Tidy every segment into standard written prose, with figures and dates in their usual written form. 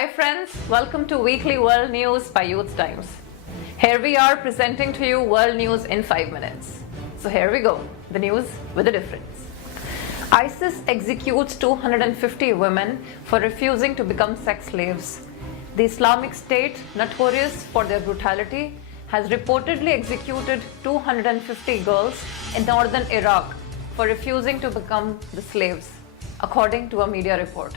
Hi friends, welcome to Weekly World News by Youth Times. Here we are presenting to you world news in 5 minutes. So here we go, the news with a difference. ISIS executes 250 women for refusing to become sex slaves. The Islamic State, notorious for their brutality, has reportedly executed 250 girls in northern Iraq for refusing to become the slaves, according to a media report.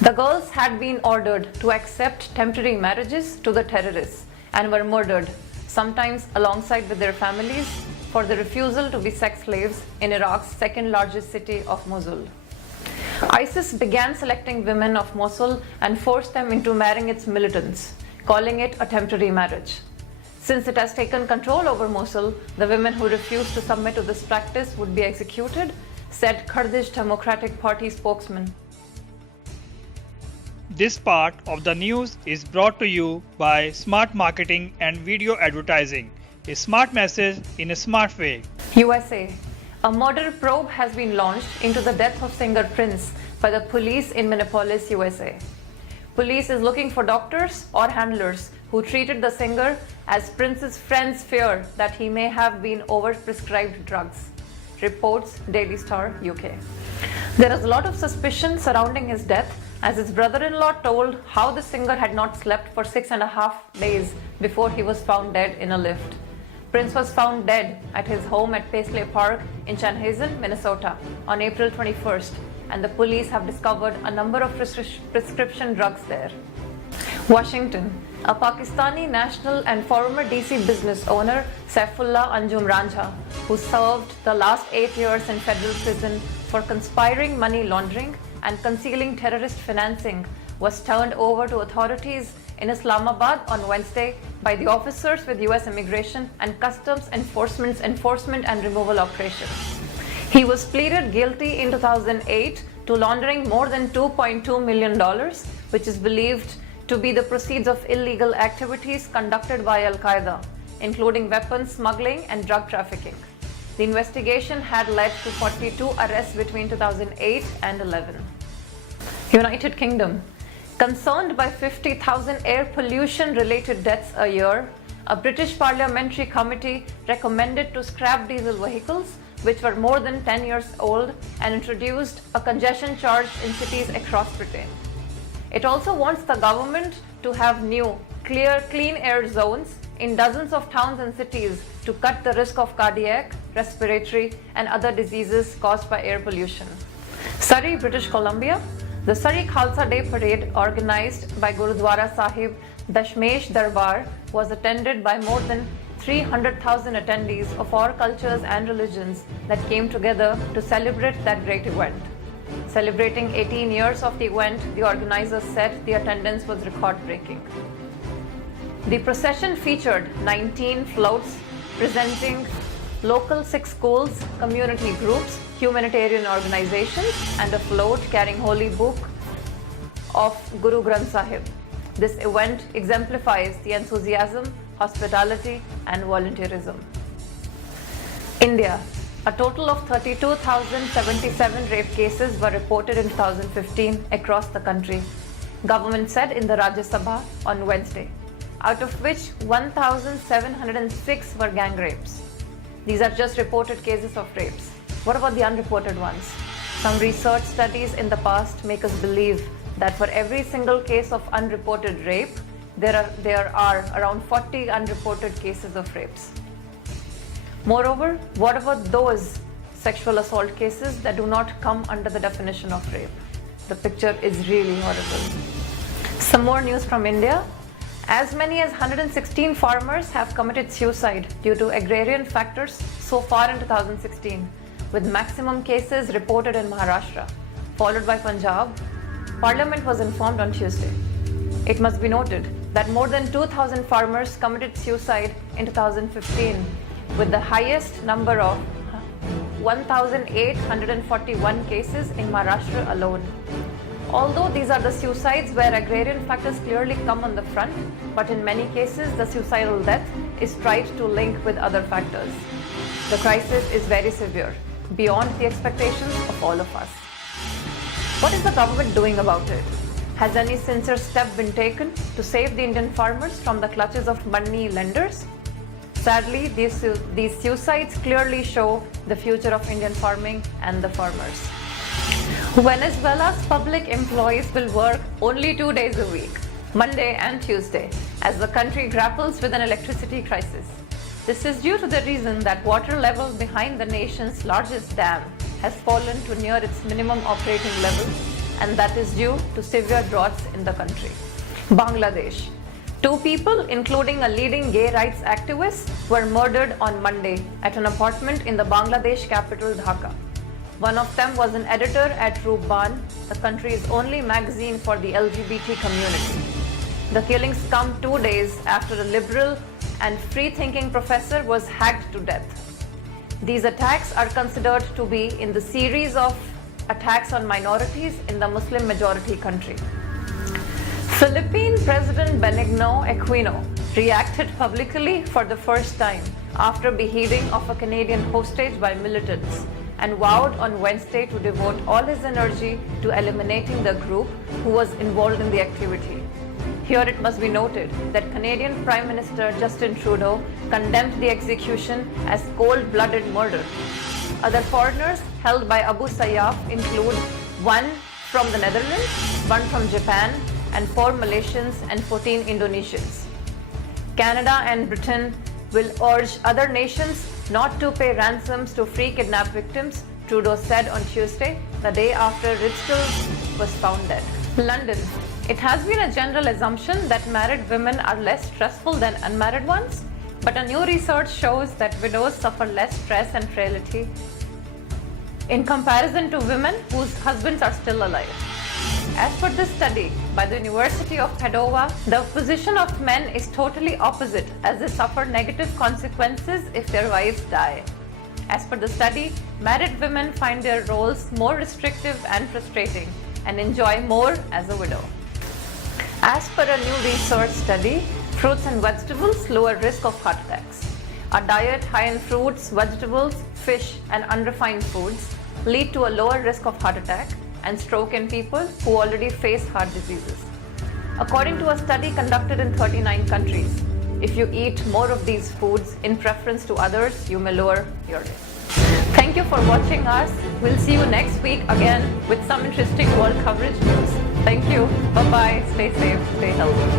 The girls had been ordered to accept temporary marriages to the terrorists and were murdered, sometimes alongside with their families, for the refusal to be sex slaves in Iraq's second largest city of Mosul. ISIS began selecting women of Mosul and forced them into marrying its militants, calling it a temporary marriage. Since it has taken control over Mosul, the women who refused to submit to this practice would be executed, said Kurdish Democratic Party spokesman. This part of the news is brought to you by Smart Marketing and Video Advertising, a smart message in a smart way. USA. A murder probe has been launched into the death of singer Prince by the police in Minneapolis, USA. Police is looking for doctors or handlers who treated the singer as Prince's friends fear that he may have been overprescribed drugs, reports Daily Star UK. There is a lot of suspicion surrounding his death, as his brother-in-law told how the singer had not slept for 6.5 days before he was found dead in a lift. Prince was found dead at his home at Paisley Park in Chanhassen, Minnesota on April 21st, and the police have discovered a number of prescription drugs there. Washington. A Pakistani national and former DC business owner, Saifullah Anjum Ranjha, who served the last 8 years in federal prison for conspiring money laundering and concealing terrorist financing, was turned over to authorities in Islamabad on Wednesday by the officers with US Immigration and Customs Enforcement's enforcement and removal operation. He was pleaded guilty in 2008 to laundering more than $2.2 million, which is believed to be the proceeds of illegal activities conducted by Al-Qaeda, including weapons smuggling and drug trafficking. The investigation had led to 42 arrests between 2008 and 11. United Kingdom. Concerned by 50,000 air pollution-related deaths a year, a British parliamentary committee recommended to scrap diesel vehicles which were more than 10 years old and introduced a congestion charge in cities across Britain. It also wants the government to have new, clean air zones in dozens of towns and cities to cut the risk of cardiac, respiratory, and other diseases caused by air pollution. Surrey, British Columbia. The Surrey Khalsa Day parade, organized by Gurudwara Sahib Dashmesh Darbar, was attended by more than 300,000 attendees of all cultures and religions that came together to celebrate that great event. Celebrating 18 years of the event, the organizers said the attendance was record-breaking. The procession featured 19 floats presenting local 6 schools, community groups, humanitarian organizations, and a float carrying Holy Book of Guru Granth Sahib. This event exemplifies the enthusiasm, hospitality, and volunteerism. India. A total of 32,077 rape cases were reported in 2015 across the country, government said in the Rajya Sabha on Wednesday, out of which 1,706 were gang rapes. These are just reported cases of rapes. What about the unreported ones? Some research studies in the past make us believe that for every single case of unreported rape, there are around 40 unreported cases of rapes. Moreover, what about those sexual assault cases that do not come under the definition of rape? The picture is really horrible. Some more news from India. As many as 116 farmers have committed suicide due to agrarian factors so far in 2016, with maximum cases reported in Maharashtra, followed by Punjab. Parliament was informed on Tuesday. It must be noted that more than 2,000 farmers committed suicide in 2015, with the highest number of 1,841 cases in Maharashtra alone. Although these are the suicides where agrarian factors clearly come on the front, but in many cases the suicidal death is tried to link with other factors. The crisis is very severe, beyond the expectations of all of us. What is the government doing about it? Has any sincere step been taken to save the Indian farmers from the clutches of money lenders? Sadly, these suicides clearly show the future of Indian farming and the farmers. Venezuela's public employees will work only 2 days a week, Monday and Tuesday, as the country grapples with an electricity crisis. This is due to the reason that water level behind the nation's largest dam has fallen to near its minimum operating level, and that is due to severe droughts in the country. Bangladesh. 2 people, including a leading gay rights activist, were murdered on Monday at an apartment in the Bangladesh capital Dhaka. One of them was an editor at Rubban, the country's only magazine for the LGBT community. The killings come 2 days after a liberal and free-thinking professor was hacked to death. These attacks are considered to be in the series of attacks on minorities in the Muslim majority country. Philippine President Benigno Aquino reacted publicly for the first time after beheading of a Canadian hostage by militants and vowed on Wednesday to devote all his energy to eliminating the group who was involved in the activity. Here it must be noted that Canadian Prime Minister Justin Trudeau condemned the execution as cold-blooded murder. Other foreigners held by Abu Sayyaf include 1 from the Netherlands, 1 from Japan, and 4 Malaysians and 14 Indonesians. Canada and Britain will urge other nations not to pay ransoms to free kidnapped victims, Trudeau said on Tuesday, the day after Ritschl was found dead. London. It has been a general assumption that married women are less stressful than unmarried ones, but a new research shows that widows suffer less stress and frailty in comparison to women whose husbands are still alive. As per this study by the University of Padova, the position of men is totally opposite, as they suffer negative consequences if their wives die. As per the study, married women find their roles more restrictive and frustrating and enjoy more as a widow. As per a new research study, fruits and vegetables lower risk of heart attacks. A diet high in fruits, vegetables, fish, and unrefined foods lead to a lower risk of heart attack and stroke in people who already face heart diseases. According to a study conducted in 39 countries, if you eat more of these foods in preference to others, you may lower your risk. Thank you for watching us. We'll see you next week again with some interesting world coverage news. Thank you. Bye-bye. Stay safe. Stay healthy.